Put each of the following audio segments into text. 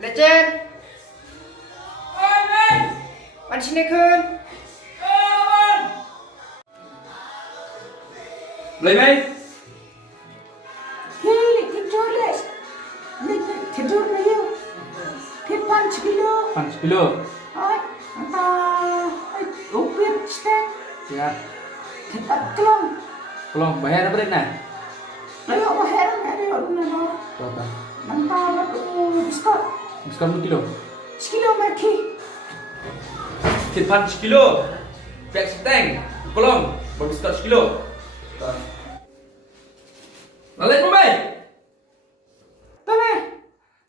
Legend. Bạn xin đi khơn. Lấy mấy? Hei, tidur les. Tidur lagi. Tipan sekilo. 1 kilo. Ay, entah. Upir stek. Siap. Kita kelong. Belum bayar berapa nah? Ayo, baheran ada yang mana? Berapa? Entah batu biskot. Sekarang kilo. Sekilo maki. Thịt 1 kilo. Bẹt steng. Belum. Baru sekitar kilo. Lalu apa bay? Tame.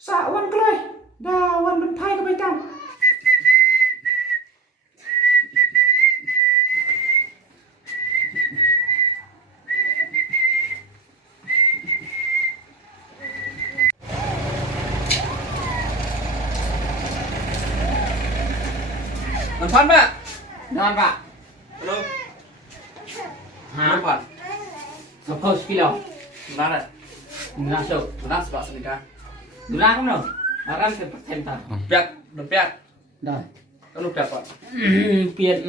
Sa wan kloy. Dah wan bentai ke betang. Mantan pak? Non Pak. Belum. Hả? Belum pak. 10 kilo. Benar ya? Masuk. Benar sebelah sini kah? Dulu aku no. Akan ke persentan. Piat, udah piat. Dah. Kan udah piat pak. Pian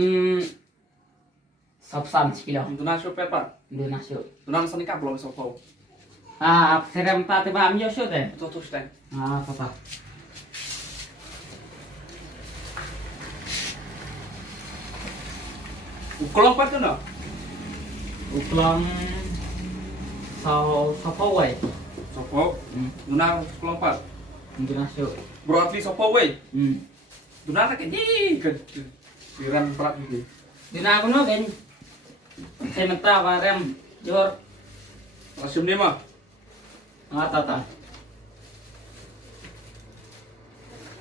Sabsan sekilo. Benar siapa piat pak? Dulu masuk. Benar sini kah belum sopo. Ah, serem pati ba amyo shoot eh. Tuh steng. Ah, apa? Ukolong pak tuh no? Uklong sao vậy? Sopo. Benar ukolong pak. Dulu masuk. Broadly sopo wey. Benar tak ini ke Iran perak gitu. Dulu aku no ben. Saya mentah barem jor. Rasium dia mah. Ah, tata.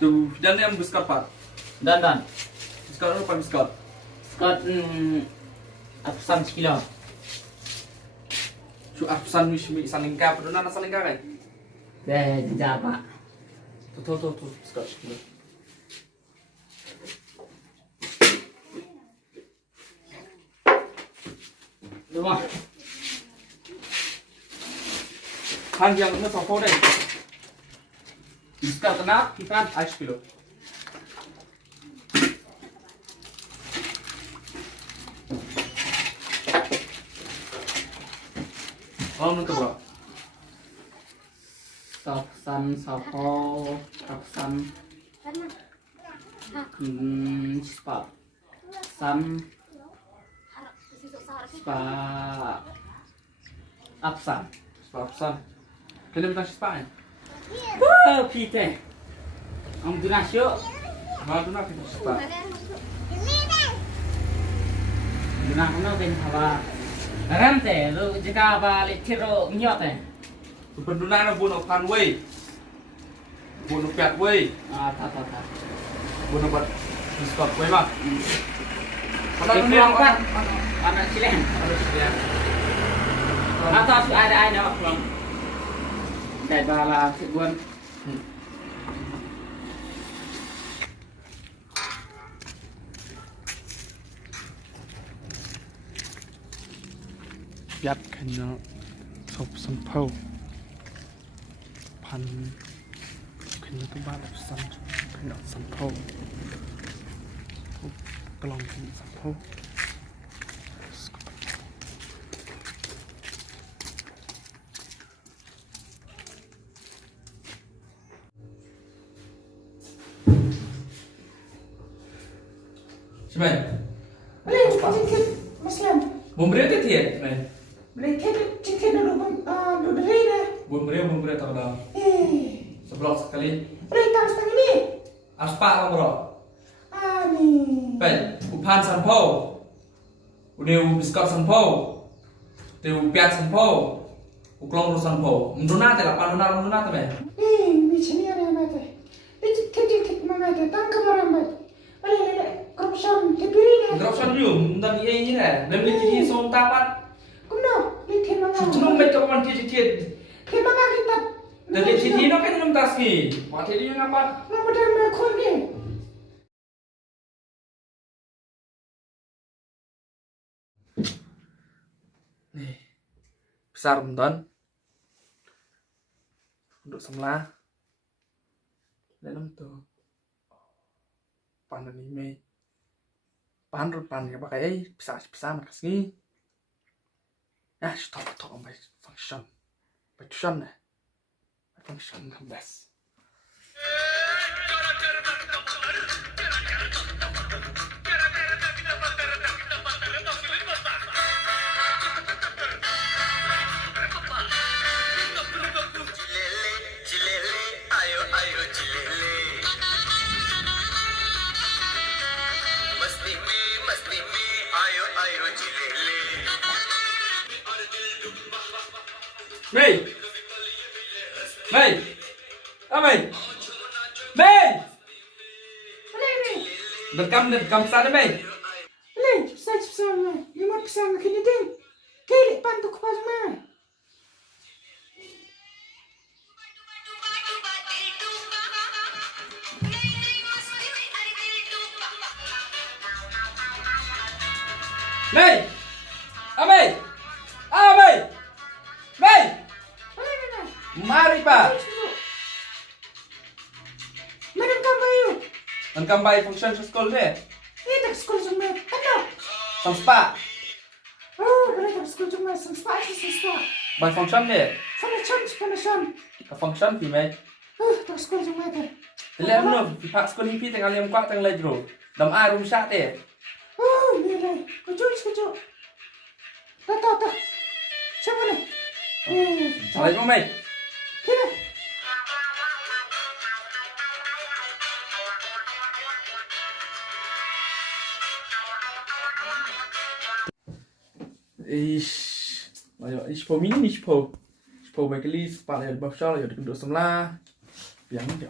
Tuh dan yang besar pak. Dan. Sekarang apa besar? Scott atusan sekilo. Su absan wismi salingka, pedona na salingka kay. Deh, japa. Tuh, besar. Dua. Han yang ini sopo deh. Scott kena, ikan. 1 kilo. Oh, nutup bro. Toksan sapo, toksan. Spa. San. Spa. Apsan. Absan. Kalian minta spa ya? Pite. Ang dunasyo. Mana tuh nak kita spa? Dunakno ben hawa. Rante, lu jika balik tiro nyote. Pedona na bunuh pan wey. Bunuh piat wey. Ah, tata. Bunuh buat biskot wey mah. Mana tuh Pulang nih kan? Anak cilen. Atau ada pulang. Dari bala sebuan. Piat kena sop sempau. Pan kena tu balik kena sempau. Kelong kena sempau. Siapa? Boleh, cikit Muslim. Bumbri itu dia, men. Boleh cikit dulu dulu deh. Bumbri tak ada. Seblok sekali. Boleh tahu setengah ini. Aspa lah bro. Nih. Ben, upan sampau. Udah biskot sampau. Udah piat sampau. Uklong sampau. Menduna teh lah, panuna teh men. Micini ada mata. Cikit mana ada tangkap orang mata. Boleh korupsi tepirin. Corruption yun, dan iya ini deh. Dan ini son tapat. Kuno, lihat mana. Cuma met kapan titit. Kemana kita? Dan di sini no kan minum taski. Mati dia ngapa? Mau dah mekor ni. Nih, besar benton. Untuk sebelah dalam tu pan anime pan rut pan ya pakai bisa makas ni stop by function best Mày mày mày đừng cầm xa đấy mày Lei, sai pessoal, eu uma pessoa que não tem. Quer panto que faz mais. mày mày mari pa Madam Kambayo. ang kambay function sa school deh Tak sekolah cuma. Ano? sang spa Oh, tak sekolah cuma. Sang spa. by function deh Function. ka function pi mày Tak sekolah cuma tu. Tele no pi pak school pi teng aliam kwa teng lejro dam arum sat deh Oh, nilai. Kucu. Tak. Siapa ni? salai mo mày Kira. Ich po mini ich po mày cái ly pa lại bọc cho lại được semla biang ni dia